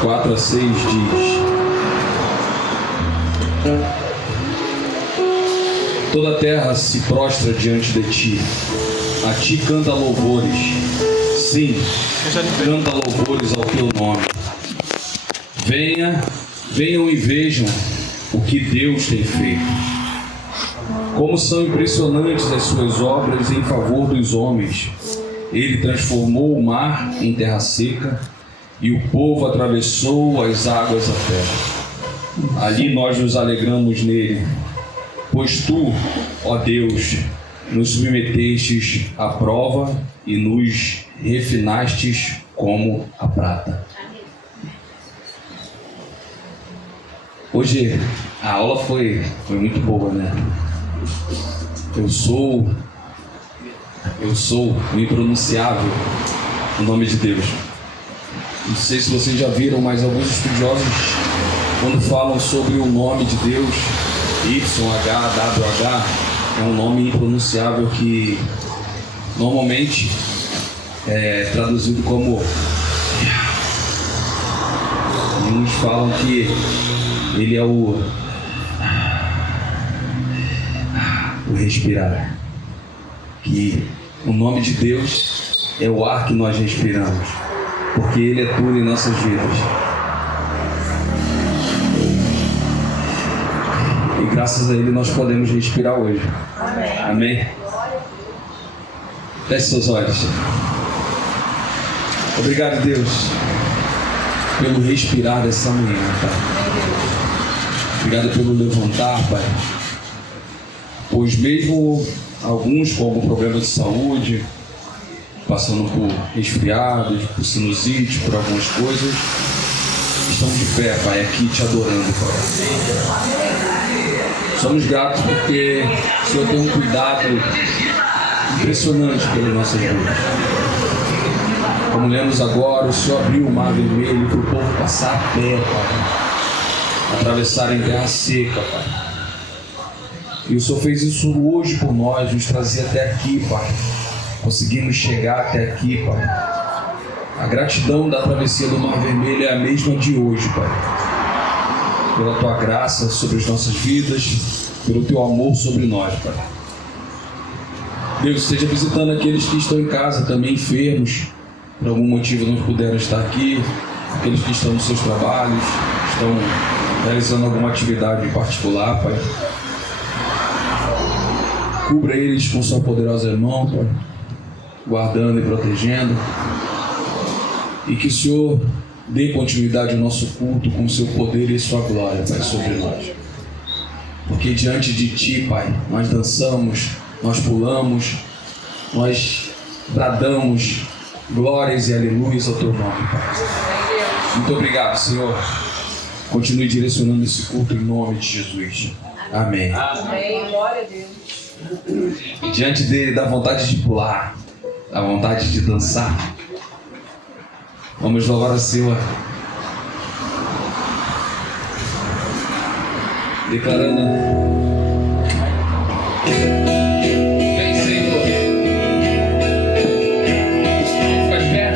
4 a 6 diz: toda a terra se prostra diante de ti, a ti canta louvores, sim, canta louvores ao teu nome. Venham e vejam o que Deus tem feito. Como são impressionantes as suas obras em favor dos homens. Ele transformou o mar em terra seca e o povo atravessou as águas da terra. Ali nós nos alegramos nele, pois tu, ó Deus, nos submetestes à prova e nos refinastes como a prata. Hoje a aula foi muito boa, né? Eu sou o impronunciável no nome de Deus. Não sei se vocês já viram, mas alguns estudiosos, quando falam sobre o nome de Deus, YHWH, é um nome impronunciável que normalmente é traduzido como... E uns falam que ele é o respirar. Que o nome de Deus é o ar que nós respiramos, porque Ele é tudo em nossas vidas. E graças a Ele nós podemos respirar hoje. Amém. Amém. Feche seus olhos. Obrigado, Deus, pelo respirar dessa manhã, Pai. Obrigado pelo levantar, Pai. Pois mesmo alguns com algum problema de saúde, passando por resfriados, por sinusite, por algumas coisas, estão de pé, Pai, aqui te adorando, Pai. Somos gratos porque o Senhor tem um cuidado impressionante pelas nossas vidas. Como lemos agora, o Senhor abriu o mar vermelho para o povo passar a pé, Pai, atravessar em terra seca, Pai. E o Senhor fez isso hoje por nós, nos trazer até aqui, Pai. Conseguimos chegar até aqui, Pai. A gratidão da travessia do Mar Vermelho é a mesma de hoje, Pai. Pela Tua graça sobre as nossas vidas, pelo Teu amor sobre nós, Pai. Deus, esteja visitando aqueles que estão em casa também enfermos, por algum motivo não puderam estar aqui, aqueles que estão nos seus trabalhos, estão realizando alguma atividade em particular, Pai. Cubra eles com sua poderosa mão, Pai, guardando e protegendo. E que o Senhor dê continuidade ao nosso culto com o seu poder e sua glória, Pai, sobre nós. Porque diante de Ti, Pai, nós dançamos, nós pulamos, nós bradamos glórias e aleluias ao Teu nome, Pai. Muito obrigado, Senhor. Continue direcionando esse culto em nome de Jesus. Amém. Amém. Glória a Deus. E diante dele dá vontade de pular, dá vontade de dançar. Vamos louvar ao Senhor, declarando: vem, Senhor. Faz pé.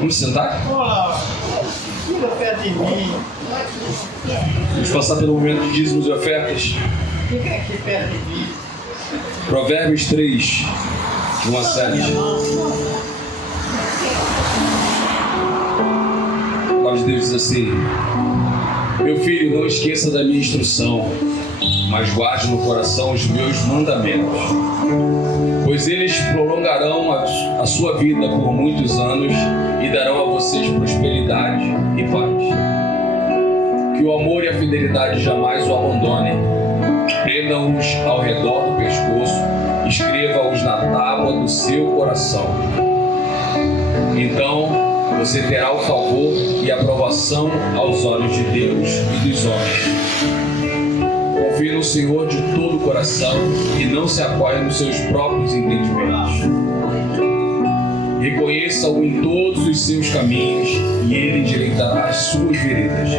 Vamos sentar? Tira perto de mim. Vamos passar pelo momento de dízimos e ofertas. Fica aqui perto de mim. Provérbios 3, 1 a 7. A palavra de Deus diz assim: meu filho, não esqueça da minha instrução, mas guarde no coração os meus mandamentos, pois eles prolongarão a sua vida por muitos anos e darão a vocês prosperidade e paz. Que o amor e a fidelidade jamais o abandonem. Prenda-os ao redor do pescoço, escreva-os na tábua do seu coração. Então você terá o favor e a aprovação aos olhos de Deus e dos homens. Confie no Senhor de todo o coração e não se apoie nos seus próprios entendimentos. Reconheça-o em todos os seus caminhos e ele endireitará as suas veredas.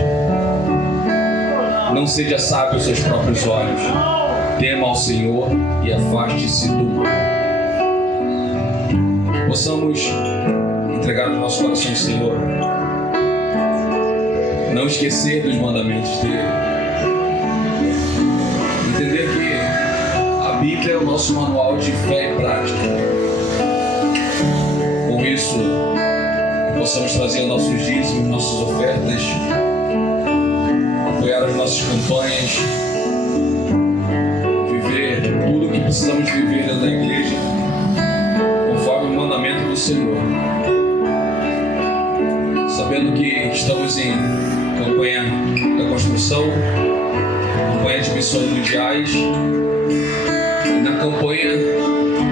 Não seja sábio aos seus próprios olhos. Tema ao Senhor e afaste-se do mal. Possamos entregar o nosso coração ao Senhor. Não esquecer dos mandamentos dele. Entender que a Bíblia é o nosso manual de fé e prática. Com isso, possamos trazer nossos dízimos, nossas ofertas, apoiar as nossas campanhas, viver tudo o que precisamos viver dentro da igreja, conforme o mandamento do Senhor. Sabendo que estamos em campanha da construção, campanha de missões mundiais, e na campanha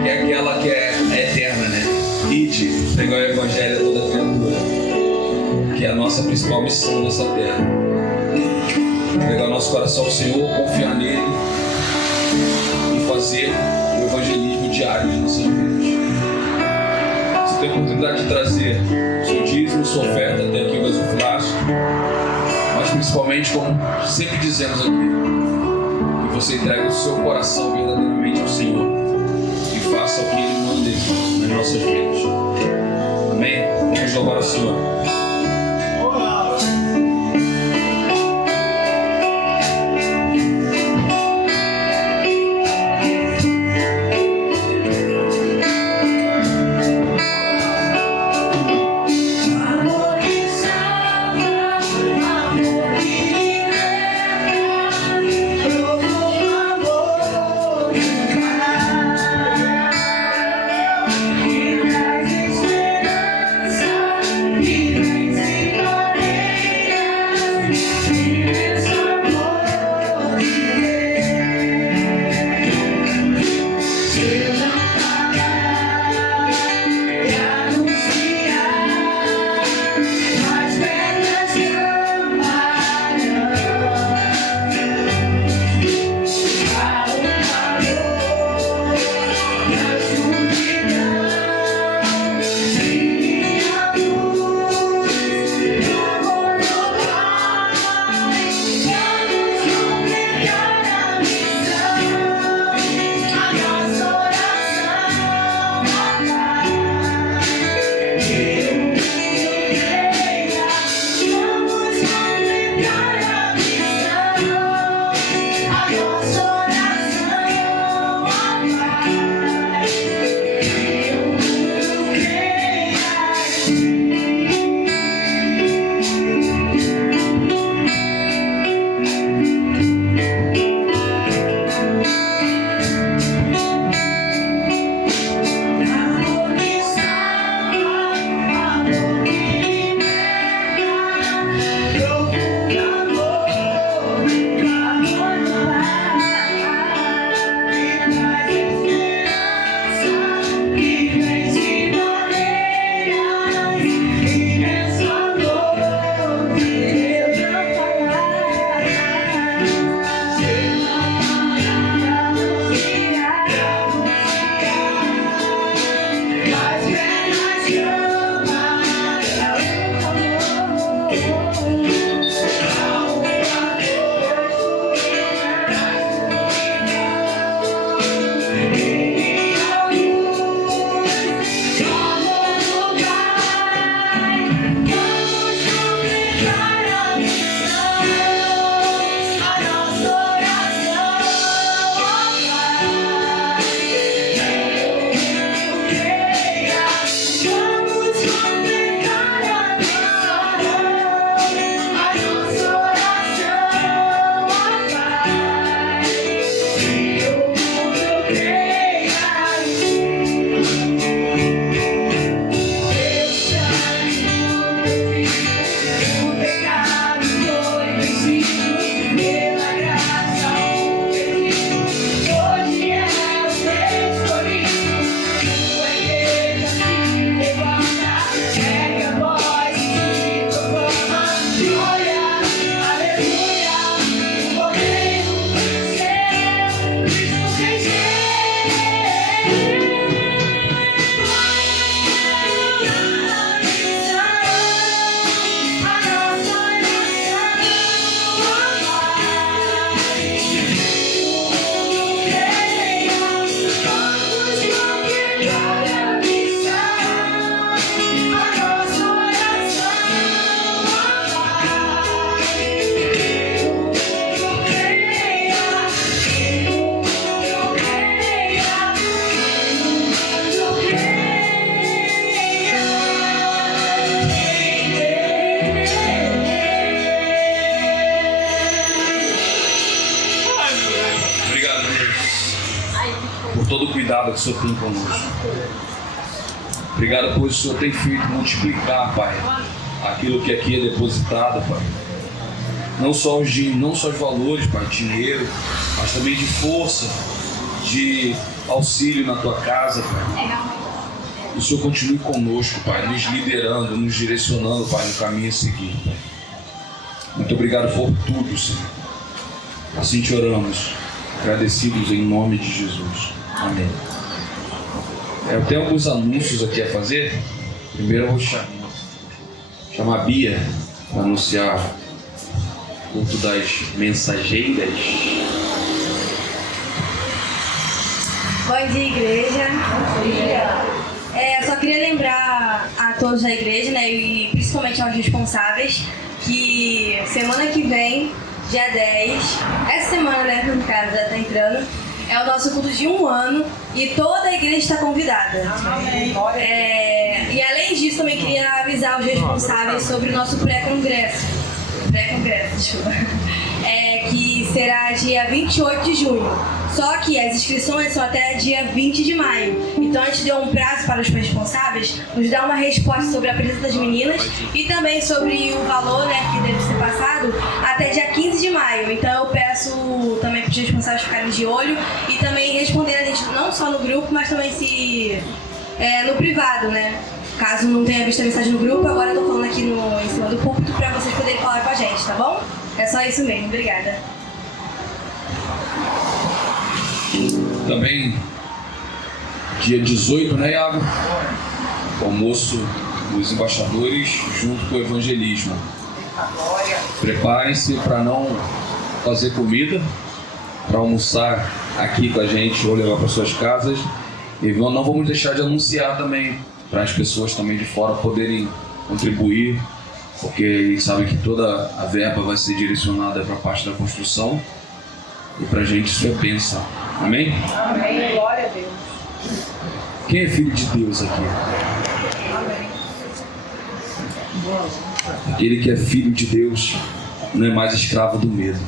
que é aquela que é eterna, né? Ide, pregar o evangelho a toda criatura, que é a nossa principal missão nessa terra. Entregar o nosso coração ao Senhor, confiar nele e fazer o evangelismo diário de nossas vidas. Você tem a oportunidade de trazer seu dízimo, sua oferta até aqui o gasofilácio, mas principalmente, como sempre dizemos aqui, que você entregue o seu coração verdadeiramente ao Senhor e faça o que Ele manda nas nossas vidas. Amém? Vamos louvar ao Senhor. He cuidado que o Senhor tem conosco. Obrigado por o Senhor tem feito multiplicar, Pai, aquilo que aqui é depositado, Pai. Não só os valores, Pai, dinheiro, mas também de força, de auxílio na tua casa, Pai. O Senhor continue conosco, Pai, nos liderando, nos direcionando, Pai, no caminho a seguir, Pai. Muito obrigado por tudo, Senhor. Assim te oramos, agradecidos em nome de Jesus. Amém. Eu tenho alguns anúncios aqui a fazer. Primeiro eu vou chamar a Bia para anunciar o culto das mensageiras. Bom dia, igreja. Bom dia. Eu só queria lembrar a todos da igreja, né, e principalmente aos responsáveis, que semana que vem, dia 10, essa semana, né, no caso, já está entrando, é o nosso culto de 1 ano e toda a igreja está convidada. E além disso, também queria avisar os responsáveis sobre o nosso pré-congresso, desculpa, que será dia 28 de junho. Só que as inscrições são até dia 20 de maio. Então a gente deu um prazo para os responsáveis nos dar uma resposta sobre a presença das meninas e também sobre o valor, né, que deve ser passado até dia 15 de maio. Então eu peço também para os responsáveis ficarem de olho e também responder a gente não só no grupo, mas também no privado, né? Caso não tenha visto a mensagem no grupo, agora eu tô falando aqui em cima do púlpito para vocês poderem falar com a gente, tá bom? É só isso mesmo, obrigada. Também, dia 18, né, Iago? O almoço dos embaixadores junto com o evangelismo. Preparem-se para não fazer comida, para almoçar aqui com a gente ou levar para suas casas. E não vamos deixar de anunciar também, para as pessoas também de fora poderem contribuir, porque eles sabem que toda a verba vai ser direcionada para a parte da construção. E pra gente isso é bênção. Amém? Amém. Glória a Deus. Quem é filho de Deus aqui? Amém. Aquele que é filho de Deus não é mais escravo do medo.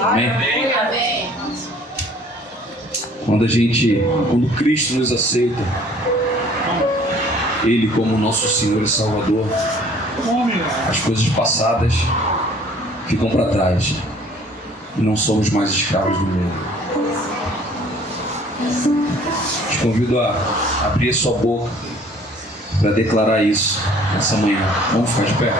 Amém? Amém. Quando Cristo nos aceita, Ele como nosso Senhor e Salvador, as coisas passadas ficam para trás. E não somos mais escravos do medo. Te convido a abrir a sua boca para declarar isso nessa manhã. Vamos ficar de pé?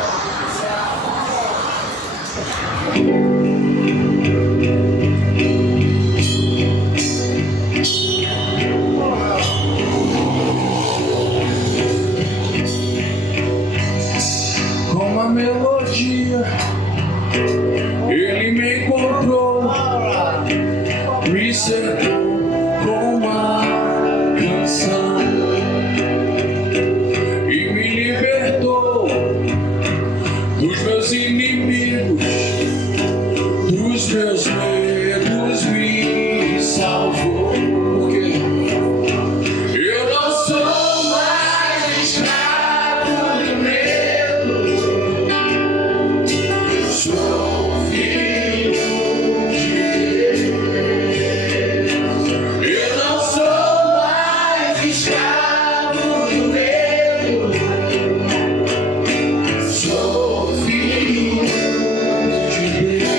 Com a melodia Ele me encontrou, me cercou com uma canção e me libertou dos meus inimigos, dos meus medos, me salvou. Porque eu não sou mais escravo do medo, sou filho de Deus. Eu não sou mais escravo do medo, sou filho de Deus.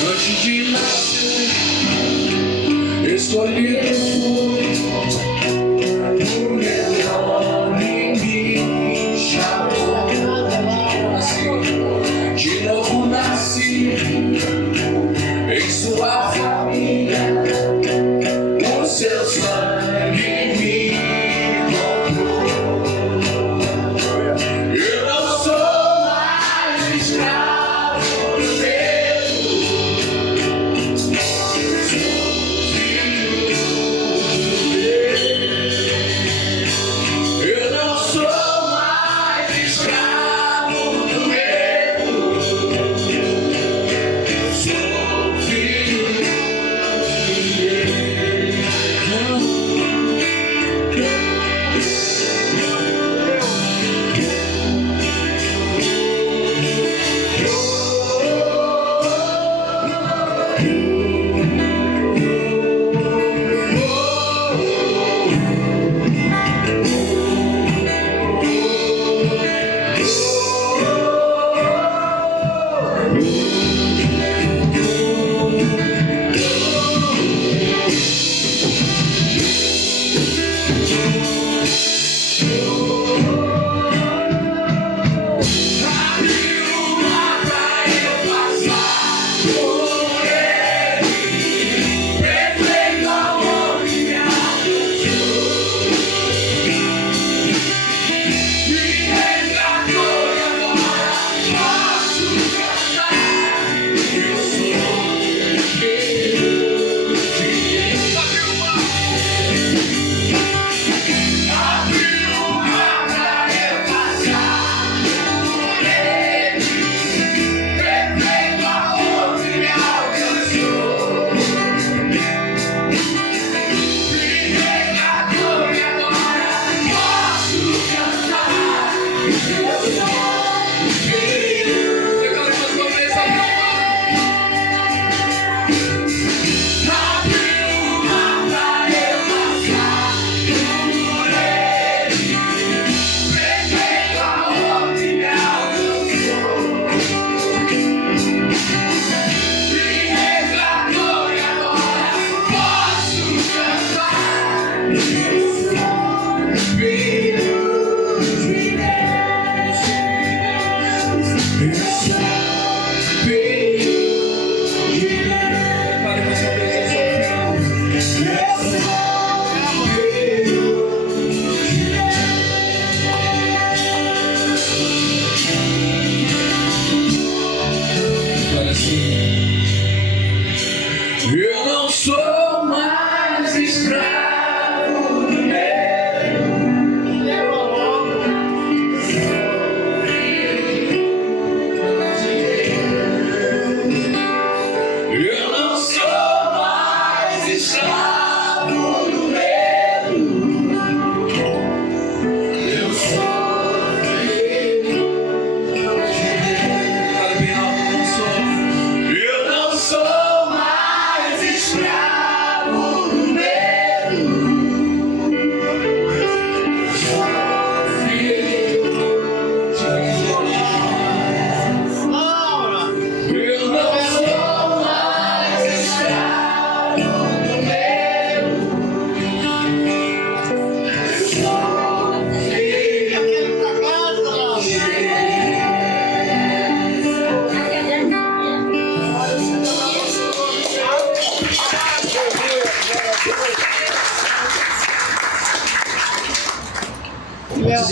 Antes de nascer, escolhido fui, o meu nome me chamou. De novo nasci em sua família, o seu sangue me comprou. Eu não sou mais escravo do medo, sou filho de Deus. Eu não sou mais escravo do medo, sou filho de Deus.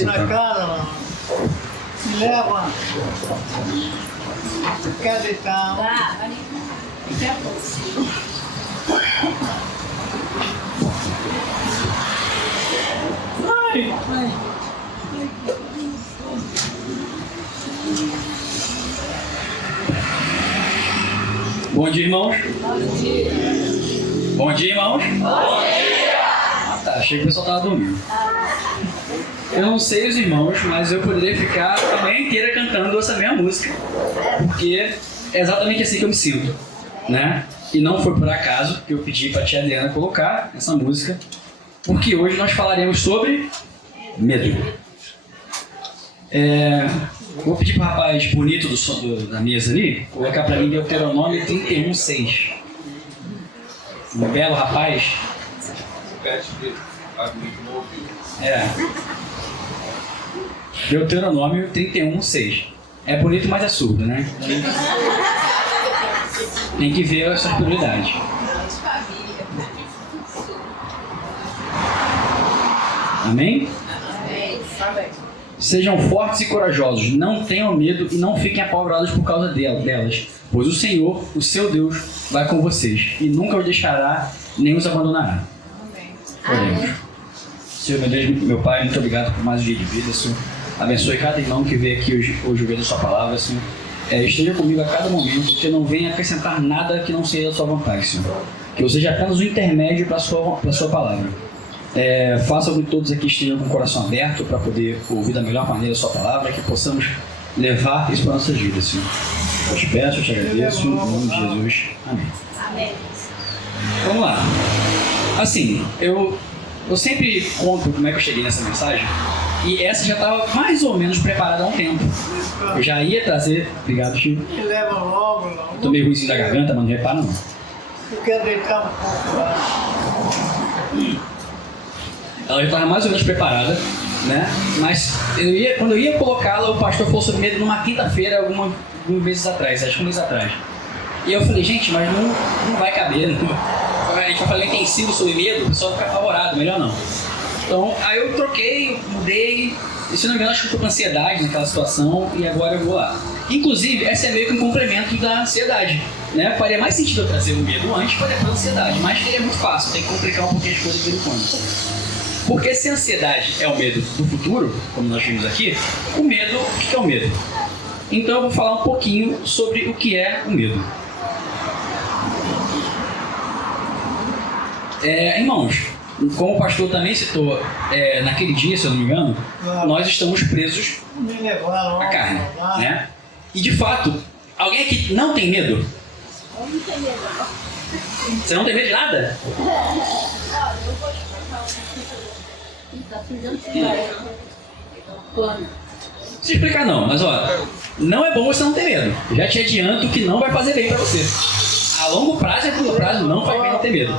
Leva pra casa, mano. Leva. Quer deitar? Bom dia, irmãos. Bom dia, irmãos. Bom dia. Ah, tá. Achei que o pessoal estava dormindo. Eu não sei os irmãos, mas eu poderia ficar a manhã inteira cantando essa mesma música, porque é exatamente assim que eu me sinto, né? E não foi por acaso que eu pedi para a tia Adriana colocar essa música, porque hoje nós falaremos sobre medo. Vou pedir para o rapaz bonito da mesa ali colocar para mim Deuteronômio 31:6. Um belo rapaz. Deuteronômio 31:6. É bonito, mas é surdo, né? Tem que ver a sua prioridade. Amém? Sejam fortes e corajosos, não tenham medo e não fiquem apavorados por causa delas, pois o Senhor, o seu Deus, vai com vocês e nunca os deixará nem os abandonará. Oremos. Senhor, meu Deus, meu Pai, muito obrigado por mais um dia de vida, Senhor. Abençoe cada irmão que veio aqui hoje ouvir a sua palavra, Senhor. Esteja comigo a cada momento, que eu não venha acrescentar nada que não seja da sua vontade, Senhor. Que eu seja apenas um intermédio para a sua palavra. Faça com que todos aqui estejam com o coração aberto para poder ouvir da melhor maneira a sua palavra, que possamos levar isso para as nossas vidas, Senhor. Eu te peço, eu te agradeço, em nome de Jesus. Amém. Amém. Vamos lá. Assim, eu sempre conto como é que eu cheguei nessa mensagem, e essa já estava mais ou menos preparada há um tempo. Eu já ia trazer... Obrigado, Chico. Leva logo, não. Tô meio ruimzinho da garganta, mas não repara não. Eu quero deitar um pouco lá. Ela já estava mais ou menos preparada, né? Mas quando eu ia colocá-la, o pastor falou sobre medo numa quinta-feira, alguns meses atrás, acho que um mês atrás. E eu falei, gente, mas não vai caber. Não. A gente vai falar intensivo sobre medo, o pessoal fica apavorado, melhor não. Então, aí eu troquei, eu mudei, e se não me engano, acho que eu tô com ansiedade naquela situação, e agora eu vou lá. Inclusive, essa é meio que um complemento da ansiedade, né? Faria mais sentido eu trazer o medo antes para depois a ansiedade, mas seria muito fácil, tem que complicar um pouquinho as coisas de vez em quando. Porque se a ansiedade é o medo do futuro, como nós vimos aqui, o medo, o que é o medo? Então eu vou falar um pouquinho sobre o que é o medo. Irmãos, como o pastor também citou naquele dia, se eu não me engano, nós estamos presos à carne, né? E de fato, alguém aqui não tem medo? Eu não tenho medo. Você não tem medo de nada? Tá precisando quando? Se explicar não, mas ó, não é bom você não ter medo. Eu já te adianto que não vai fazer bem pra você. A longo prazo e a curto prazo não faz bem não ter medo.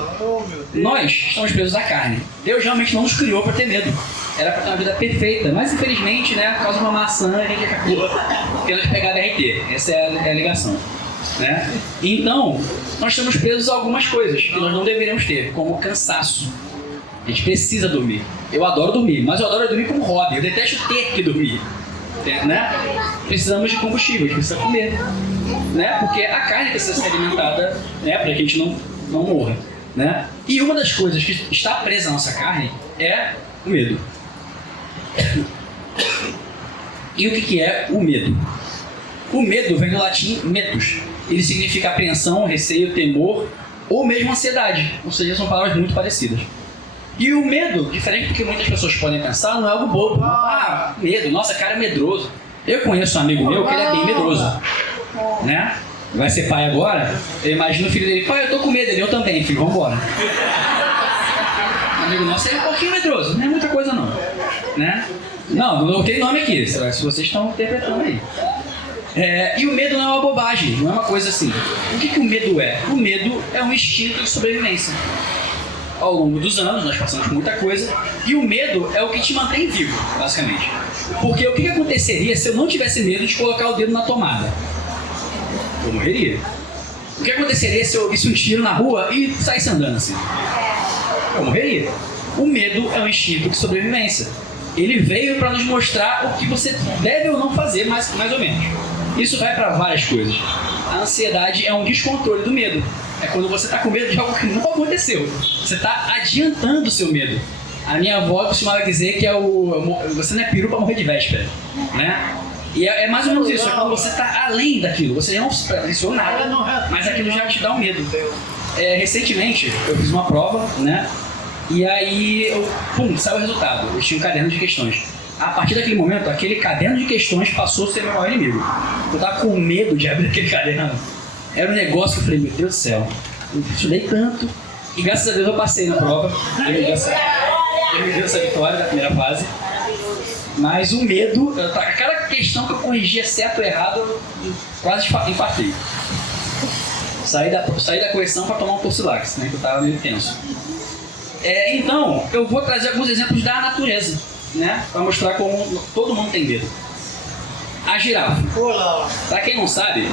Nós estamos presos à carne. Deus realmente não nos criou para ter medo. Era para ter uma vida perfeita, mas infelizmente, né, por causa de uma maçã, a gente acabou tendo que pegar DRT. Essa é a ligação, né? Então, nós estamos presos a algumas coisas que nós não deveríamos ter, como cansaço. A gente precisa dormir. Eu adoro dormir, mas eu adoro dormir como hobby. Eu detesto ter que dormir, né? Precisamos de combustível, a gente precisa comer, né? Porque a carne precisa ser alimentada, né, para que a gente não morra. né? E uma das coisas que está presa à nossa carne é o medo. E o que é o medo? O medo vem do latim metus. Ele significa apreensão, receio, temor ou mesmo ansiedade. Ou seja, são palavras muito parecidas. E o medo, diferente do que muitas pessoas podem pensar, não é algo bobo. Ah, medo, nossa, cara é medroso. Eu conheço um amigo meu que ele é bem medroso, né? Vai ser pai agora, eu imagino o filho dele, pai, eu tô com medo dele, eu também, filho, vambora. Um amigo nosso é um pouquinho medroso, não é muita coisa não, né? Não tem nome aqui, se vocês estão interpretando aí. E o medo não é uma bobagem, não é uma coisa assim. O que o medo é? O medo é um instinto de sobrevivência. Ao longo dos anos, nós passamos por muita coisa, e o medo é o que te mantém vivo, basicamente. Porque o que aconteceria se eu não tivesse medo de colocar o dedo na tomada? Eu morreria. O que aconteceria se eu ouvisse um tiro na rua e saísse andando assim? Eu morreria. O medo é um instinto de sobrevivência. Ele veio para nos mostrar o que você deve ou não fazer, mais ou menos. Isso vai para várias coisas. A ansiedade é um descontrole do medo. É quando você está com medo de algo que não aconteceu. Você está adiantando o seu medo. A minha avó costumava dizer que você não é peru para morrer de véspera, né? E é mais ou menos isso. É quando você está além daquilo. Você já não se presenciou nada, mas aquilo já te dá um medo. Recentemente, eu fiz uma prova, né? E aí, saiu o resultado. Eu tinha um caderno de questões. A partir daquele momento, aquele caderno de questões passou a ser meu maior inimigo. Eu tava com medo de abrir aquele caderno. Era um negócio que eu falei, meu Deus do céu, eu estudei tanto. E graças a Deus eu passei na prova. Ele me deu essa vitória da primeira fase. Mas o medo, aquela questão que eu corrigia certo ou errado, eu quase infartei. Saí da correção para tomar um Torcilax, né, que eu tava meio tenso. Então, eu vou trazer alguns exemplos da natureza, né, para mostrar como todo mundo tem medo. A girafa. Para quem não sabe,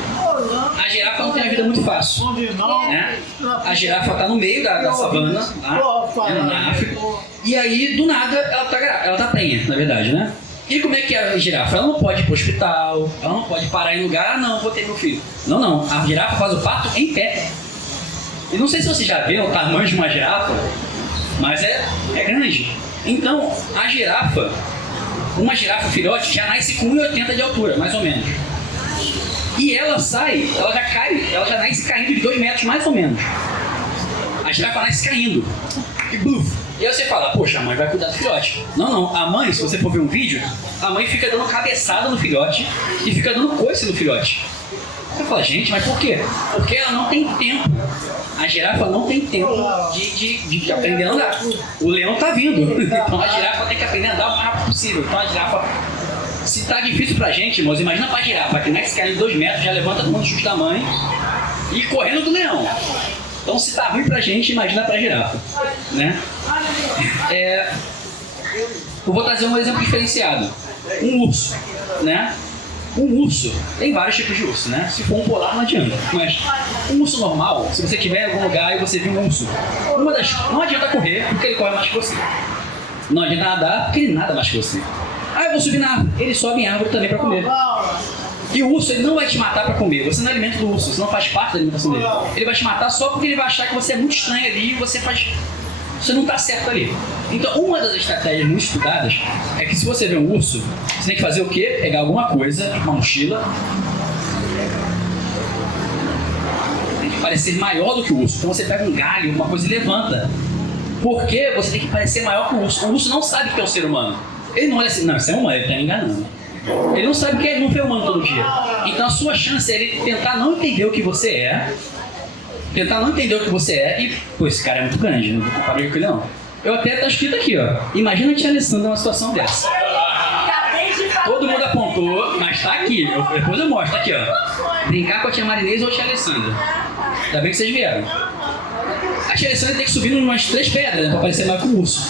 a girafa não tem uma vida muito fácil, né? A girafa está no meio da savana, lá, na África, e aí, do nada, ela tá prenha, na verdade, né? E como é que é a girafa? Ela não pode ir para o hospital, ela não pode parar em lugar, não, vou ter meu filho. Não, a girafa faz o parto em pé. E não sei se você já viu o tamanho de uma girafa, mas é grande. Então, a girafa, uma girafa filhote já nasce com 1,80 de altura, mais ou menos. E ela já nasce caindo de 2 metros, mais ou menos. A girafa nasce caindo. E buf! E aí você fala, poxa, a mãe vai cuidar do filhote. Não, a mãe, se você for ver um vídeo, a mãe fica dando cabeçada no filhote e fica dando coice no filhote. Você fala, gente, mas por quê? Porque ela não tem tempo. A girafa não tem tempo de aprender a andar. O leão tá vindo. Então a girafa tem que aprender a andar o mais rápido possível. Então a girafa, se tá difícil pra gente, irmãos, imagina pra girafa, que nasce caindo de 2 metros, já levanta com um monte de chute da mãe e correndo do leão. Então se tá ruim pra gente, imagina pra girafa, né? Eu vou trazer um exemplo diferenciado. Um urso, né? Um urso, tem vários tipos de urso, né? Se for um polar não adianta, mas um urso normal, se você estiver em algum lugar e você viu um urso, não adianta correr porque ele corre mais que você. Não adianta nadar porque ele nada mais que você. Eu vou subir na árvore, ele sobe em árvore também para comer. E o urso, ele não vai te matar para comer, você não é alimento do urso, você não faz parte da alimentação dele. Ele vai te matar só porque ele vai achar que você é muito estranho ali e você não está certo ali. Então, uma das estratégias muito estudadas é que se você vê um urso, você tem que fazer o quê? Pegar alguma coisa, uma mochila, tem que parecer maior do que o urso. Então você pega um galho, uma coisa e levanta. Porque você tem que parecer maior que o urso. O urso não sabe que é um ser humano. Ele não olha assim, não, isso é humano, ele está me enganando. Ele não sabe que ele não vê humano todo dia. Então a sua chance é ele tentar não entender o que você é, e, pô, esse cara é muito grande, não vou comparar com ele não. Eu até tá escrito aqui, ó. Imagina a tia Alessandra numa situação dessa. Todo mundo apontou, mas tá aqui. Depois eu mostro, tá aqui, ó. Brincar com a tia Marinês ou a tia Alessandra. Ainda bem que vocês vieram. A tia Alessandra tem que subir umas 3 pedras, né, pra parecer mais que o urso.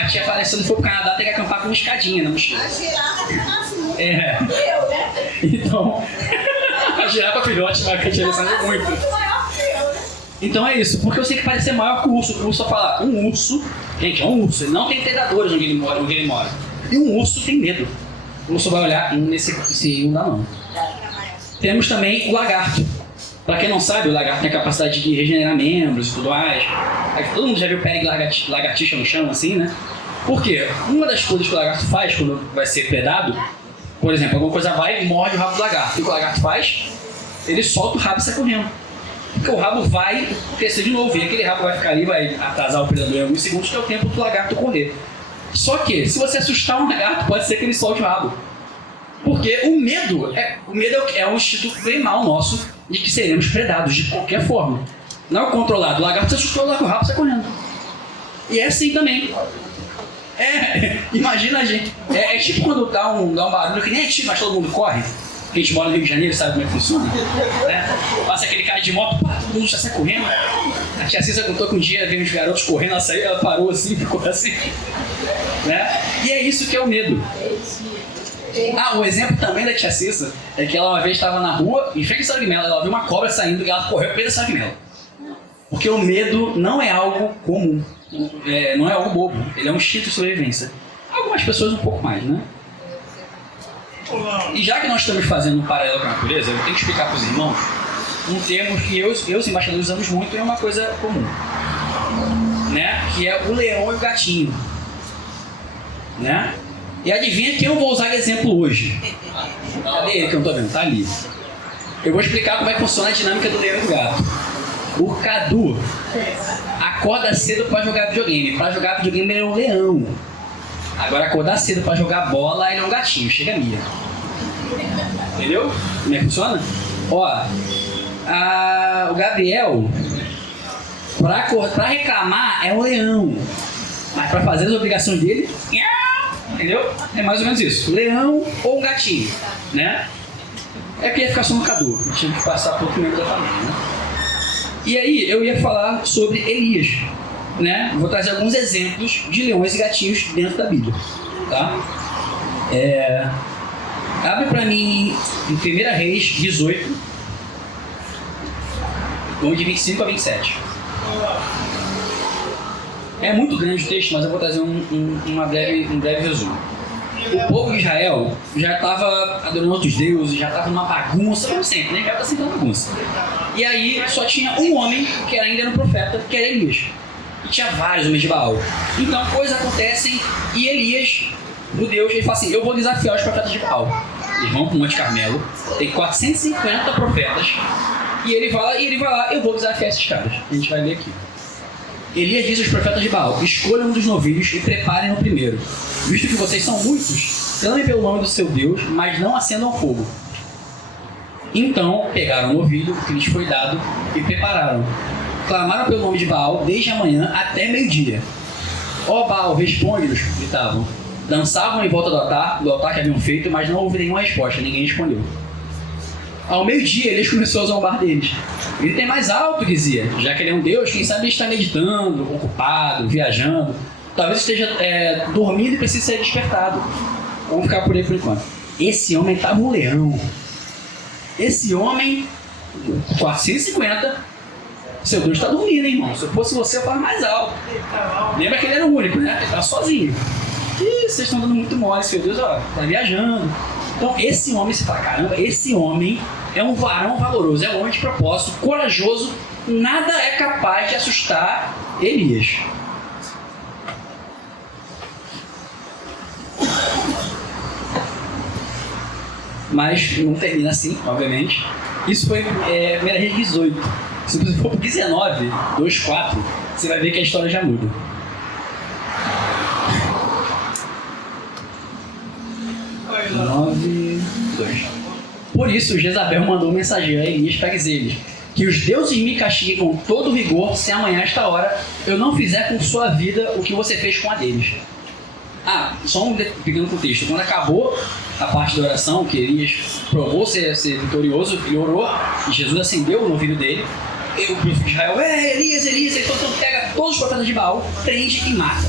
A tia Alessandra foi pro Canadá, tem que acampar com uma escadinha na mochila. Então, a girafa filhote vai com a tia Alessandra muito. Então é isso, porque eu sei que parecer maior que o urso. O urso só fala, um urso, gente, é um urso, ele não tem predadores onde ele mora. E um urso tem medo. Não só vai olhar nesse não dá não. Temos também o lagarto. Para quem não sabe, o lagarto tem a capacidade de regenerar membros e tudo mais. Todo mundo já viu pele de lagartixa no chão, assim, né? Por quê? Uma das coisas que o lagarto faz quando vai ser predado, por exemplo, alguma coisa vai e morde o rabo do lagarto. E o que o lagarto faz? Ele solta o rabo e sai correndo. Porque o rabo vai crescer de novo. E aquele rabo vai ficar ali, vai atrasar o predador em alguns segundos, que é o tempo do lagarto correr. Só que, se você assustar um lagarto, pode ser que ele solte o rabo. Porque o medo é um instinto primal nosso de que seremos predados de qualquer forma. Não é controlado. O lagarto se assustou, larga o rabo e sai correndo. E é assim também. Imagina a gente. É tipo quando dá um barulho que nem é tipo, mas todo mundo corre. Que a gente mora no Rio de Janeiro, sabe como é que funciona? Né? Passa aquele cara de moto, pá, todo mundo já sai correndo. A tia Cissa contou que um dia veio uns garotos correndo, ela saiu, ela parou assim, ficou assim. Né? E é isso que é o medo. O exemplo também da tia Cissa é que ela uma vez estava na rua, em frente ao Saguimelo, ela viu uma cobra saindo e ela correu pelo Saguimelo. Porque o medo não é algo comum, não é algo bobo, ele é um instinto de sobrevivência. Algumas pessoas um pouco mais, né? E já que nós estamos fazendo um paralelo com a natureza, eu tenho que explicar para os irmãos um termo que eu e os embaixadores usamos muito e é uma coisa comum, né? Que é o leão e o gatinho, né? E adivinha quem eu vou usar de exemplo hoje? Cadê ele que eu não estou vendo? Tá ali. Eu vou explicar como é que funciona a dinâmica do leão e do gato. O Cadu acorda cedo para jogar videogame. Para jogar videogame ele é um leão. Agora acordar cedo para jogar bola ele é um gatinho. Chega a Mia. Entendeu? Como é que funciona? Ó, o Gabriel para reclamar é um leão. Mas para fazer as obrigações dele... Entendeu? É mais ou menos isso. Leão ou um gatinho, né? É que ia ficar só no Cadu. Eu tinha que passar por outro membro da família, né? E aí, eu ia falar sobre Elias, né? Vou trazer alguns exemplos de leões e gatinhos dentro da Bíblia, tá? Abre pra mim em 1 Reis 18, vamos de 25 a 27. É muito grande o texto, mas eu vou trazer um breve resumo. O povo de Israel já estava adorando outros deuses, já estava numa bagunça, como sempre, né? Já está sempre uma bagunça. E aí só tinha um homem que ainda era um profeta, que era Elias. E tinha vários homens de Baal. Então coisas acontecem e Elias, o Deus, ele fala assim: eu vou desafiar os profetas de Baal. Eles vão para o Monte Carmelo, tem 450 profetas, e ele vai lá, eu vou desafiar esses caras. A gente vai ler aqui. Elias disse aos profetas de Baal: escolham um dos novilhos e preparem o primeiro. Visto que vocês são muitos, clamem pelo nome do seu Deus, mas não acendam fogo. Então pegaram o novilho que lhes foi dado e prepararam. Clamaram pelo nome de Baal desde a manhã até meio-dia. Ó Baal, responde-nos, gritavam. Dançavam em volta do altar que haviam feito, mas não houve nenhuma resposta, ninguém respondeu. Ao meio-dia, Elias começou a zombar deles. Ele tem mais alto, dizia, já que ele é um Deus, quem sabe ele está meditando, ocupado, viajando. Talvez esteja dormindo e precise ser despertado. Vamos ficar por aí por enquanto. Esse homem estava um leão. Esse homem, 450, seu Deus está dormindo, hein, irmão? Se eu fosse você, eu falava mais alto. Lembra que ele era o único, né? Ele estava sozinho. Ih, vocês estão dando muito mole, seu Deus, ó, está viajando. Então, esse homem, você fala, caramba, esse homem é um varão valoroso, é um homem de propósito, corajoso, nada é capaz de assustar Elias. Mas não termina assim, obviamente. Isso foi 1 Reis 18. Se você for para 19, 2:4, você vai ver que a história já muda. Por isso, Jezabel mandou um mensageiro a Elias para dizer-lhe que os deuses me castiguem com todo rigor se amanhã, esta hora, eu não fizer com sua vida o que você fez com a deles. Só um pequeno contexto. Quando acabou a parte da oração, que Elias provou ser vitorioso, ele orou e Jesus acendeu o novilho dele. E o príncipe de Israel, Elias, então pega todos os profetas de Baal, prende e mata.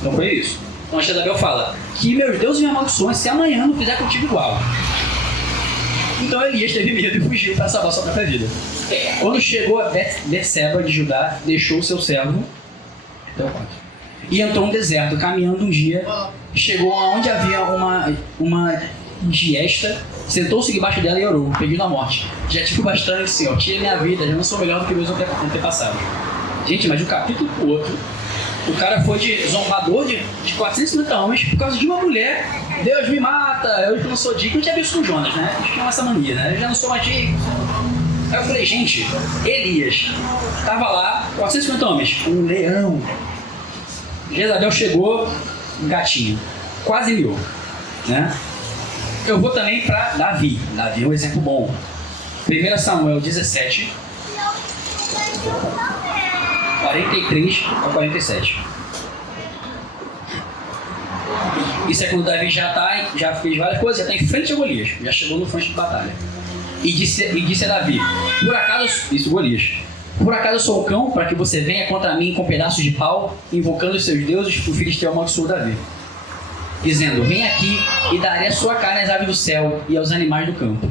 Então foi isso. Então a Jezabel fala que meus deuses me amaldiçoem se amanhã não fizer contigo igual. Então Elias teve medo e fugiu para salvar sua própria vida. Quando chegou a Betseba de Judá, deixou o seu servo e entrou no deserto, caminhando um dia, chegou aonde havia uma giesta, sentou-se debaixo dela e orou, pedindo a morte. Já tive bastante, Senhor, tira minha vida, já não sou melhor do que meus antepassados. Gente, mas de um capítulo pro outro, o cara foi de zombador de 450 homens por causa de uma mulher. Deus me mata, eu não sou digno. Eu tinha visto com Jonas, né? Eles tinham essa mania, né? Eu já não sou mais digno. Aí eu falei, gente, Elias tava lá, 450 homens, um leão. Jezabel chegou, um gatinho, quase miou, né? Eu vou também para Davi. Davi é um exemplo bom. 1 Samuel 17, 43 a 47. Isso é quando Davi já fez várias coisas, já está em frente a Golias, já chegou no frente de batalha. E disse a Davi, por acaso, isso Golias, por acaso eu sou o cão para que você venha contra mim com pedaços de pau, invocando os seus deuses, o filisteu amaldiçoou Davi, dizendo, vem aqui e darei a sua carne às aves do céu e aos animais do campo.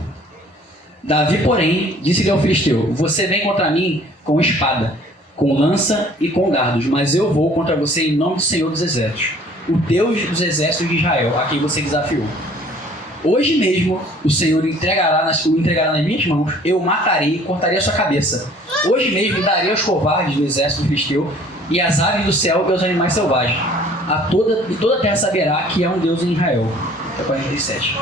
Davi, porém, disse-lhe ao filisteu, você vem contra mim com espada, com lança e com dardos, mas eu vou contra você em nome do Senhor dos Exércitos, o Deus dos exércitos de Israel, a quem você desafiou. Hoje mesmo o Senhor o entregará nas minhas mãos, eu o matarei e cortarei a sua cabeça. Hoje mesmo darei aos covardes do exército filisteu e às aves do céu e aos animais selvagens. E toda a terra saberá que há um Deus em Israel. É 47.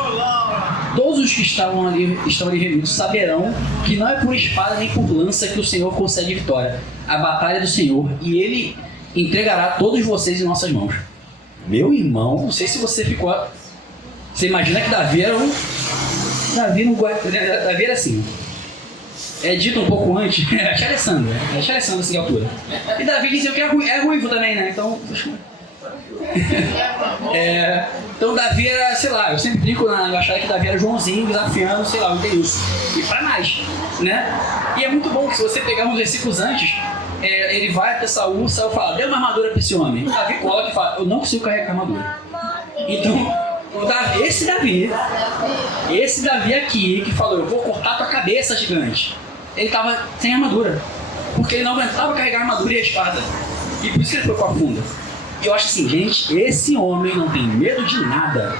Todos os que estão ali reunidos saberão que não é por espada nem por lança que o Senhor concede vitória. A batalha é do Senhor e Ele entregará todos vocês em nossas mãos. Meu irmão, não sei se você ficou... Você imagina que Davi era Davi era assim. É dito um pouco antes, é Alessandro assim de altura. E Davi dizia que é ruivo também, né? Então... então Davi era, sei lá, eu sempre brinco na embaixada que Davi era Joãozinho desafiando, sei lá, o Deus. E pra mais, né? E é muito bom que se você pegar uns versículos antes, ele vai até Saul fala, dê uma armadura pra esse homem. O Davi coloca e fala, eu não consigo carregar a armadura. Então, esse Davi aqui, que falou, eu vou cortar tua cabeça, gigante. Ele tava sem armadura. Porque ele não aguentava carregar a armadura e a espada. E por isso que ele foi com a funda. E eu acho assim, gente, esse homem não tem medo de nada.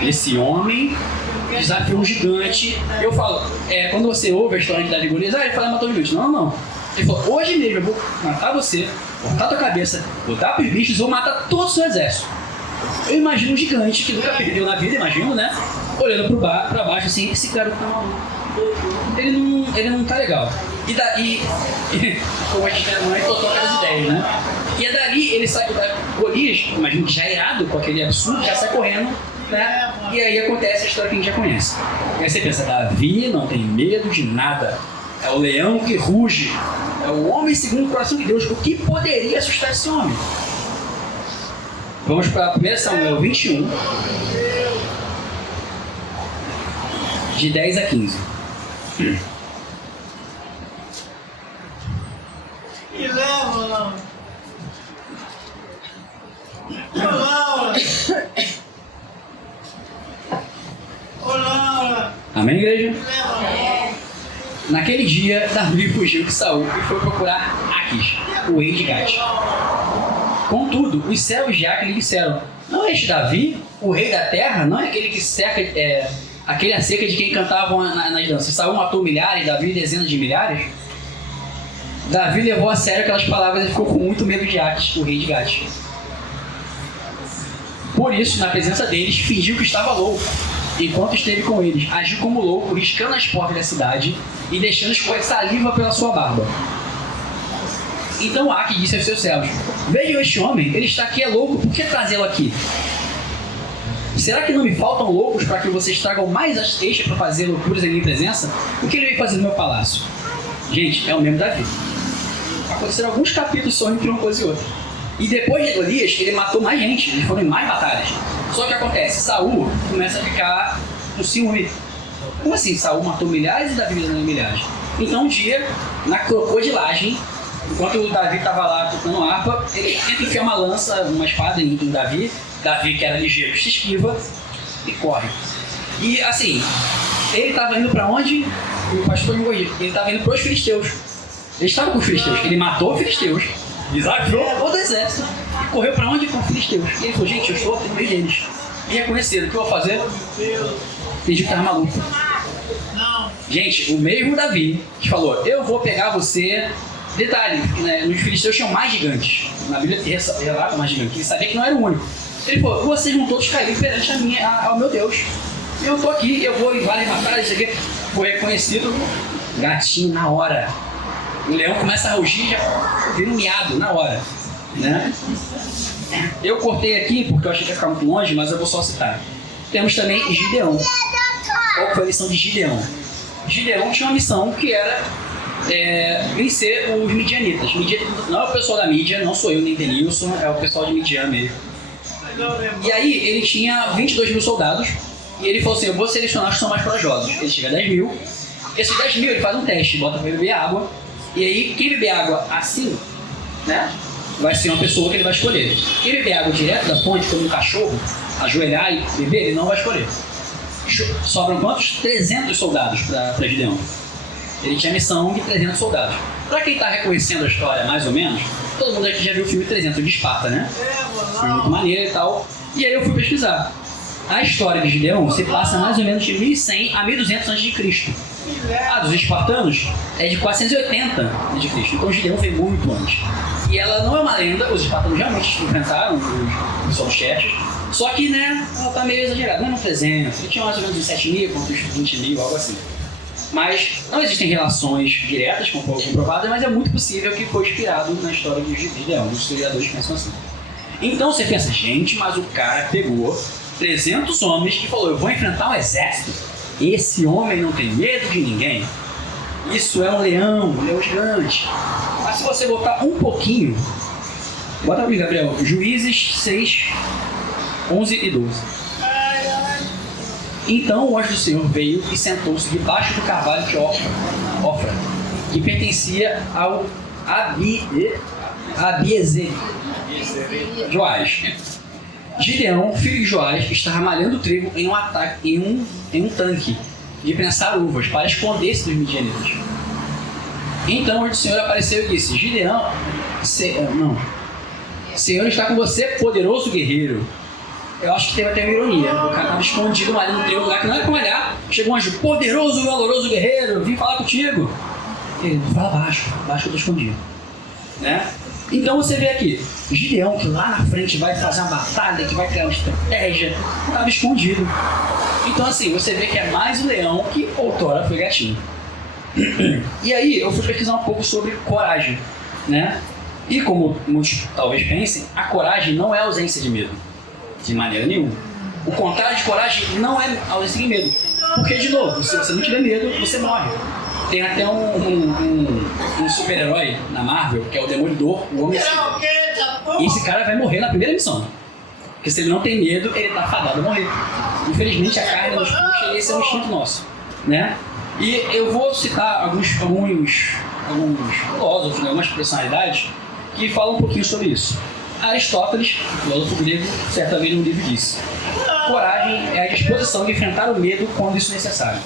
Esse homem desafiou um gigante. Eu falo, quando você ouve a história de Davi e Golias, ele fala, matou o gigante. Não. Ele falou, hoje mesmo eu vou matar você, cortar tua cabeça, vou dar pros bichos, vou matar todo o seu exército. Eu imagino um gigante que nunca perdeu na vida, imagino, né? Olhando pra baixo assim, esse cara tá maluco. Ele não tá legal. E como a gente não é total aquelas ideias, né? E é dali, ele sai da Golias, imagino que já irado com aquele absurdo, já sai correndo, né? E aí acontece a história que a gente já conhece. E aí você pensa, Davi não tem medo de nada. É o leão que ruge. É o homem segundo o coração de Deus. O que poderia assustar esse homem? Vamos para 1 Samuel 21, de 10 a 15. E leva lá. Olá. Amém, igreja? Leva. Naquele dia, Davi fugiu de Saul e foi procurar Aquis, o rei de Gate. Contudo, os servos de Aquis lhe disseram, não é este Davi, o rei da terra? Não é aquele que cerca, aquele acerca de quem cantavam nas danças? Saul matou milhares, Davi dezenas de milhares? Davi levou a sério aquelas palavras e ficou com muito medo de Aquis, o rei de Gate. Por isso, na presença deles, fingiu que estava louco. Enquanto esteve com eles, agiu como louco, riscando as portas da cidade e deixando escorrer saliva pela sua barba. Então Aquis disse aos seus servos, vejam este homem, ele está aqui, é louco, por que trazê-lo aqui? Será que não me faltam loucos para que vocês tragam mais extras para fazer loucuras em minha presença? O que ele veio fazer no meu palácio? Gente, é o mesmo Davi. Aconteceram alguns capítulos só entre uma coisa e outra. E depois de Golias, ele matou mais gente, eles foram em mais batalhas. Só que acontece, Saul começa a ficar com ciúme. Como assim? Saul matou milhares e Davi matou milhares. Então um dia, na crocodilagem, enquanto o Davi estava lá tocando harpa, ele tenta enfiar uma lança, uma espada em Davi. Davi, que era ligeiro, se esquiva e corre. E assim, ele estava indo para onde? O pastor me corrigiu. Ele estava indo para os filisteus. Ele estava com os filisteus. Ele matou os filisteus, desafiou todo o exército e correu pra onde? Com os filisteus. E ele falou, gente, eu estou no meio deles. E reconheceram, o que eu vou fazer? Fingiu que estava maluco. Não. Gente, o mesmo Davi que falou, eu vou pegar você. Detalhe, né, nos filisteus tinham mais gigantes. Na Bíblia relata mais gigantes. Ele sabia que não era o único. Ele falou, vocês vão todos cair perante ao meu Deus. Eu tô aqui, eu vou em várias batalhas, isso aqui. Foi reconhecido, gatinho na hora. O leão começa a rugir, já vira um miado na hora, né? Eu cortei aqui porque eu achei que ia ficar muito longe, mas eu vou só citar. Temos também Gideão. Qual foi a missão de Gideão? Gideão tinha uma missão que era vencer os midianitas. Não é o pessoal da mídia, não sou eu nem Denilson, é o pessoal de Midian mesmo. E aí ele tinha 22 mil soldados e ele falou assim, eu vou selecionar os que são mais corajosos. Ele chega a 10 mil, esses 10 mil ele faz um teste, bota pra beber água, e aí quem beber água assim, né, vai ser uma pessoa que ele vai escolher. Quem beber água direto da fonte, como um cachorro, ajoelhar e beber, ele não vai escolher. Sobram quantos? 300 soldados para Gideão. Ele tinha a missão de 300 soldados. Para quem está reconhecendo a história, mais ou menos, todo mundo aqui já viu o filme 300 de Esparta, né? Foi muito maneiro e tal. E aí eu fui pesquisar. A história de Gideão se passa mais ou menos de 1100 a 1200 a.C. A dos espartanos é de 480 a.C. Então Gideão veio muito antes. E ela não é uma lenda, os espartanos realmente enfrentaram os solchetes. Só que, né, ela tá meio exagerada. Não é no 300, ele tinha mais ou menos uns 7 mil, contra uns 20 mil, algo assim. Mas não existem relações diretas comprovadas, mas é muito possível que foi inspirado na história de Gideão. Os historiadores pensam assim. Então você pensa, gente, mas o cara pegou 300 homens e falou, eu vou enfrentar um exército. Esse homem não tem medo de ninguém. Isso é um leão gigante. Mas se você botar um pouquinho, bota pra mim, Gabriel, Juízes 6, 11 e 12. Então o anjo do Senhor veio e sentou-se debaixo do carvalho de Ofra, que pertencia ao Abiezer, Joás. Gideão, filho de Joás, estava malhando trigo em um tanque de prensar uvas para esconder-se dos midianitas. Então o anjo do Senhor apareceu e disse, Gideão, Senhor está com você, poderoso guerreiro. Eu acho que teve até uma ironia. O cara estava escondido malhando trigo no lugar que não era para malhar. Chegou um anjo, poderoso, valoroso guerreiro, vim falar contigo. Ele, fala baixo que eu estou escondido. Né? Então você vê aqui, Gideão, que lá na frente vai fazer uma batalha, que vai criar uma estratégia, estava escondido. Então assim, você vê que é mais o leão que outrora foi gatinho. E aí eu fui pesquisar um pouco sobre coragem, né? E como muitos talvez pensem, a coragem não é ausência de medo, de maneira nenhuma. O contrário de coragem não é ausência de medo. Porque, de novo, se você não tiver medo, você morre. Tem até um super-herói na Marvel, que é o Demolidor, o Homem Cinza. E esse cara vai morrer na primeira missão. Porque se ele não tem medo, ele tá fadado a morrer. Infelizmente a carne nos puxa e esse é um instinto nosso, né? E eu vou citar alguns filósofos, algumas personalidades que falam um pouquinho sobre isso. Aristóteles, filósofo grego, certa vez num livro disse: coragem é a disposição de enfrentar o medo quando isso é necessário.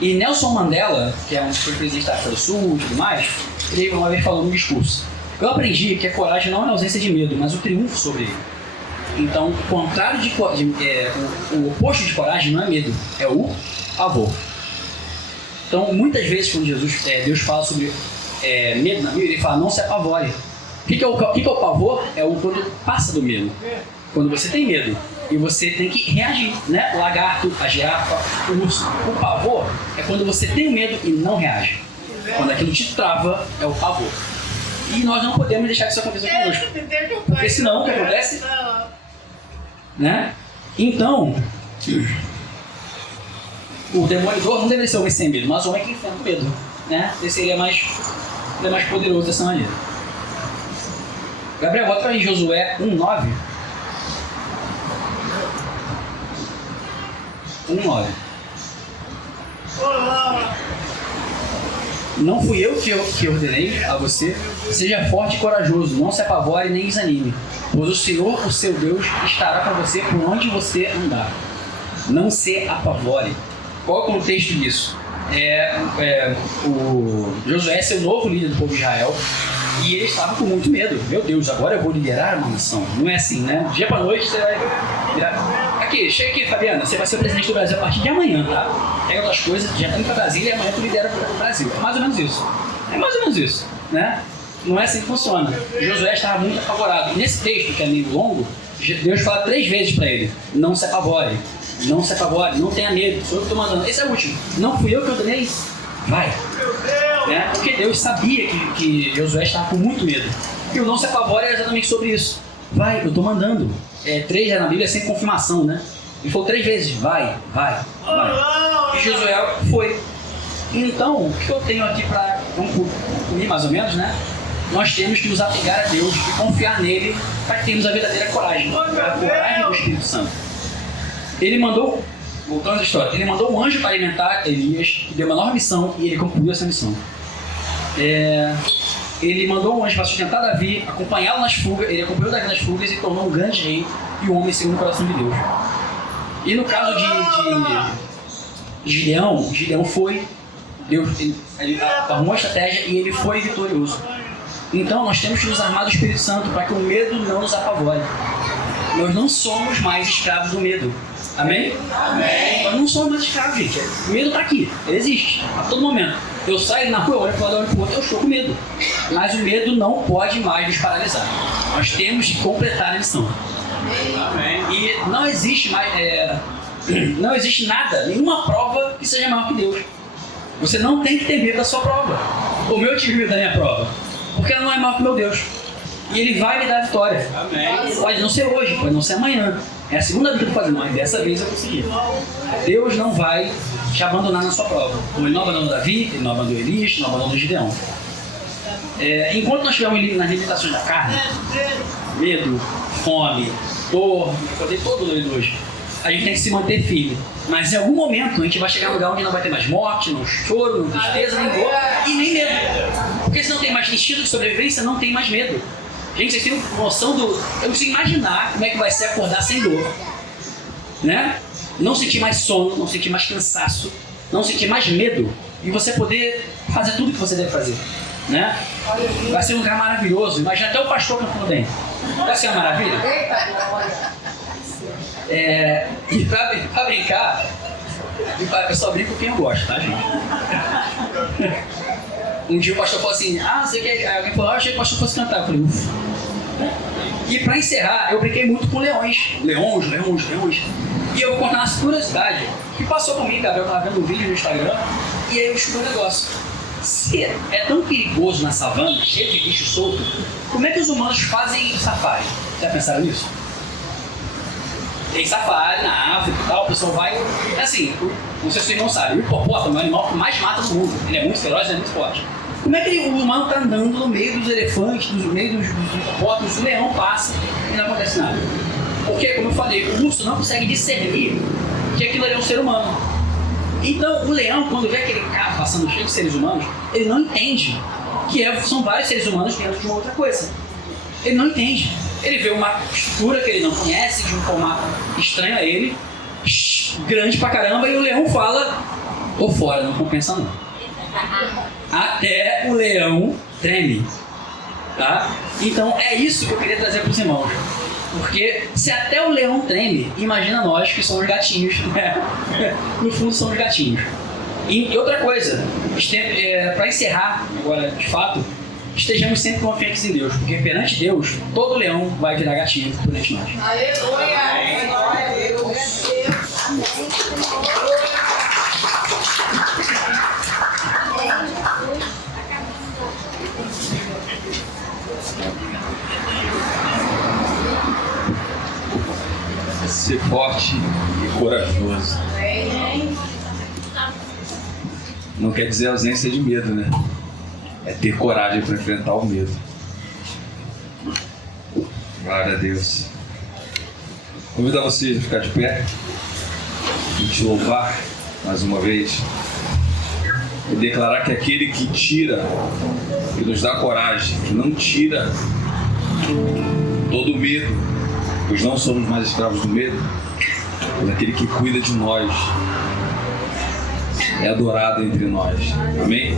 E Nelson Mandela, que é um presidente da África do Sul e tudo mais, ele uma vez falou num discurso: eu aprendi que a coragem não é a ausência de medo, mas o triunfo sobre ele. Então, o contrário o oposto de coragem não é medo, é o pavor. Então, muitas vezes, quando Deus fala sobre medo na Bíblia, ele fala: não se apavore. O que é o pavor? É o quando passa do medo. Quando você tem medo e você tem que reagir, né? O lagarto, a girafa, o urso. O pavor é quando você tem medo e não reage. Quando aquilo te trava, é o pavor. E nós não podemos deixar que isso aconteça conosco. Porque senão, o que acontece? Né? Então, o demolidor não deveria ser homem sem medo, mas o homem que enfrenta o medo, né? Ele seria mais poderoso dessa maneira. Gabriel, bota aí Josué 1:9. 1:9. Não fui eu que ordenei a você, seja forte e corajoso, não se apavore nem desanime, pois o Senhor, o seu Deus, estará com você por onde você andar. Não se apavore. Qual é o contexto disso? O Josué é o novo líder do povo de Israel. E ele estava com muito medo. Meu Deus, agora eu vou liderar uma nação. Não é assim, né? Dia pra noite você vai virar. Aqui, chega aqui, Fabiana. Você vai ser o presidente do Brasil a partir de amanhã, tá? Pega outras coisas, já tá indo pra Brasília e amanhã tu lidera o Brasil. É mais ou menos isso. É mais ou menos isso, né? Não é assim que funciona. Josué estava muito apavorado. E nesse texto, que é meio longo, Deus fala 3 vezes para ele: não se apavore, não se apavore, não tenha medo, sou eu que estou mandando. Esse é o último. Não fui eu que ordenei? Vai. Porque Deus sabia que Josué estava com muito medo. E o não se apavore é exatamente sobre isso. Vai, eu estou mandando. 3 na Bíblia é sem confirmação, né? Ele falou 3 vezes: vai, vai, vai. E Josué foi. Então, o que eu tenho aqui para concluir mais ou menos, né? Nós temos que nos apegar a Deus e confiar nele para que tenhamos a verdadeira coragem. A coragem do Espírito Santo. Ele mandou, voltando à história, ele mandou um anjo para alimentar Elias, que deu uma nova missão, e ele concluiu essa missão. Ele mandou um anjo para sustentar Davi, acompanhá-lo nas fugas, ele acompanhou Davi nas fugas e tornou um grande rei e um homem segundo o coração de Deus. E no caso de Gideão foi, Deus ele arrumou uma estratégia e ele foi vitorioso. Então nós temos que nos armar do Espírito Santo para que o medo não nos apavore. Nós não somos mais escravos do medo. Amém? Amém. Nós não somos mais escravos, gente. O medo está aqui, ele existe a todo momento. Eu saio na rua, olho para o lado, olho para o outro, eu estou com medo. Mas o medo não pode mais nos paralisar. Nós temos que completar a missão. Amém. E não existe mais, não existe nada, nenhuma prova que seja maior que Deus. Você não tem que ter medo da sua prova. Como eu tive medo da minha prova. Porque ela não é maior que meu Deus. E Ele vai me dar a vitória. Amém. Pode não ser hoje, pode não ser amanhã. É a segunda vez que eu estou fazendo, mas dessa vez eu consegui. Deus não vai te abandonar na sua prova. Como Ele não abandonou Davi, Ele não abandonou Elias, não abandonou Gideão. Enquanto nós estivermos nas limitações da carne, medo, fome, dor, poder todo doido hoje, a gente tem que se manter firme. Mas em algum momento a gente vai chegar num lugar onde não vai ter mais morte, não choro, não tristeza, nem dor e nem medo. Porque se não tem mais instinto de sobrevivência, não tem mais medo. Gente, vocês têm noção do... Eu não consigo imaginar como é que vai ser acordar sem dor. Né? Não sentir mais sono, não sentir mais cansaço, não sentir mais medo. E você poder fazer tudo o que você deve fazer. Né? Vai ser um lugar maravilhoso. Imagina até o pastor cantando bem. Vai ser uma maravilha? E pra brincar, eu só brinco com quem eu gosto, tá, gente? Um dia o pastor falou assim: você quer... Alguém falou: eu achei que o pastor fosse cantar. Eu falei: ufa. E pra encerrar, eu brinquei muito com leões. Leões. E eu vou contar uma curiosidade que passou comigo, Gabriel tava vendo um vídeo no Instagram, e aí eu descobri um negócio. Se é tão perigoso na savana, cheio de bicho solto, como é que os humanos fazem safari? Já pensaram nisso? Tem safari na África e tal, o pessoal vai... Assim, não sei se vocês não sabem, o hipopótamo é o animal que mais mata no mundo. Ele é muito feroz, ele é muito forte. Como é que o humano está andando no meio dos elefantes, no meio dos hipopótamos, o leão passa e não acontece nada? Porque, como eu falei, o urso não consegue discernir que aquilo ali é um ser humano. Então, o leão, quando vê aquele carro passando cheio de seres humanos, ele não entende que são vários seres humanos dentro de uma outra coisa. Ele não entende. Ele vê uma estrutura que ele não conhece, de um formato estranho a ele, grande pra caramba, e o leão fala: tô fora, não compensa não. Até o leão treme. Tá? Então é isso que eu queria trazer para os irmãos. Porque se até o leão treme, imagina nós que somos gatinhos, né? No fundo somos gatinhos. E outra coisa, para encerrar agora de fato, estejamos sempre confiantes em Deus, porque perante Deus, todo leão vai virar gatinho perante nós. Aleluia! Glória a Deus! Ser forte e corajoso. Não quer dizer ausência de medo, né? É ter coragem para enfrentar o medo. Glória a Deus. Convido você a ficar de pé e te louvar mais uma vez e declarar que aquele que tira, que nos dá coragem, que não tira todo o medo, pois não somos mais escravos do medo, mas aquele que cuida de nós é adorado entre nós. Amém?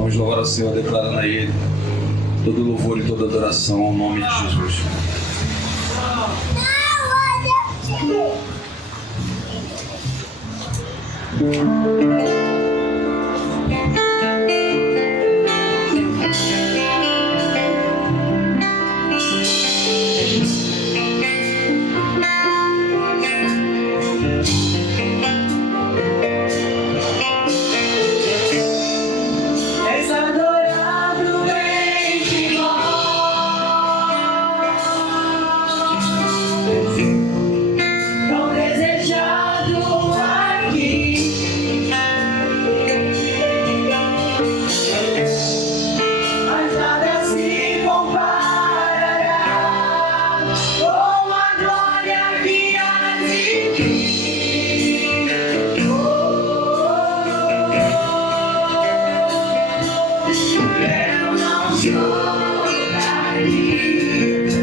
Vamos louvar ao Senhor, declarando a Ele todo louvor e toda adoração ao nome de Jesus. És adorado entre nós, tão desejado aqui. Mas nada se comparará com a glória que há de ti. Eu não sou daqui,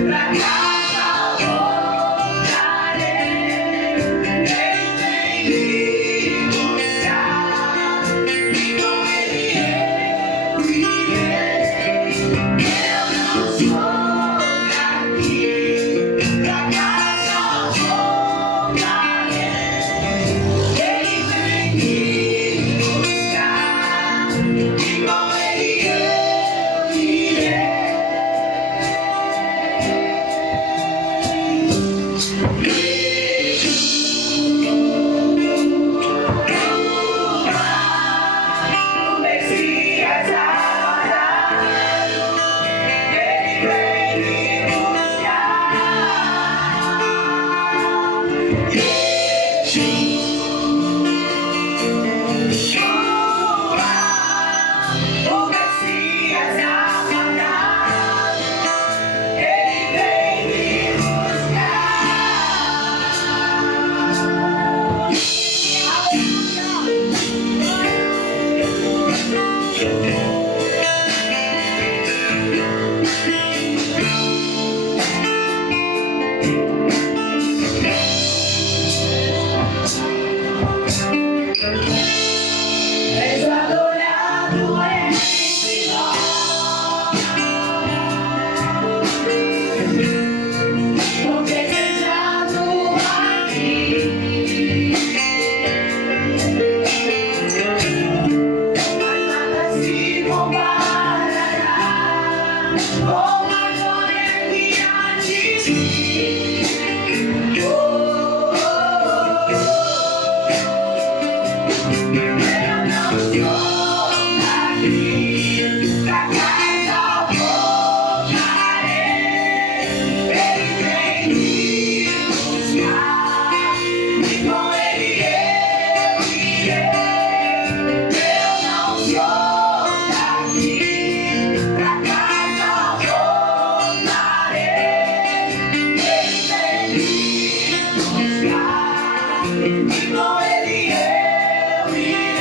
pra casa voltarei. Ele vem me buscar, e com ele eu irei. Eu não sou daqui, pra casa voltarei. Ele vem me buscar, e com ele eu irei. O Messias aguardado, ele vem me buscar. O Messias aguardado, ele vem me És adorado entre nós, tão desejado aqui. Mas nada se comparará com a glória que há de ti. Eu não sou daqui, pra casa voltarei. Ele vem me buscar, e com ele eu irei. Eu não sou daqui, pra casa voltarei. Ele vem me buscar, e com ele eu irei.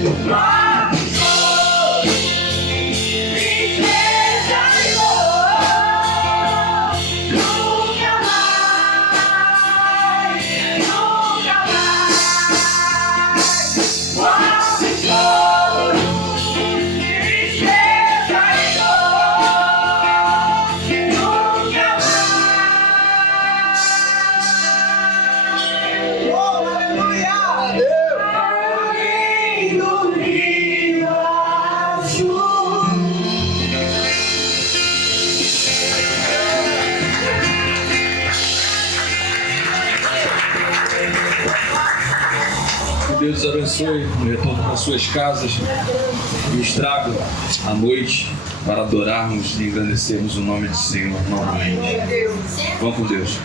Que Deus os abençoe no retorno para suas casas e nos traga a noite para adorarmos e engrandecermos o nome do Senhor novamente. Vamos com Deus.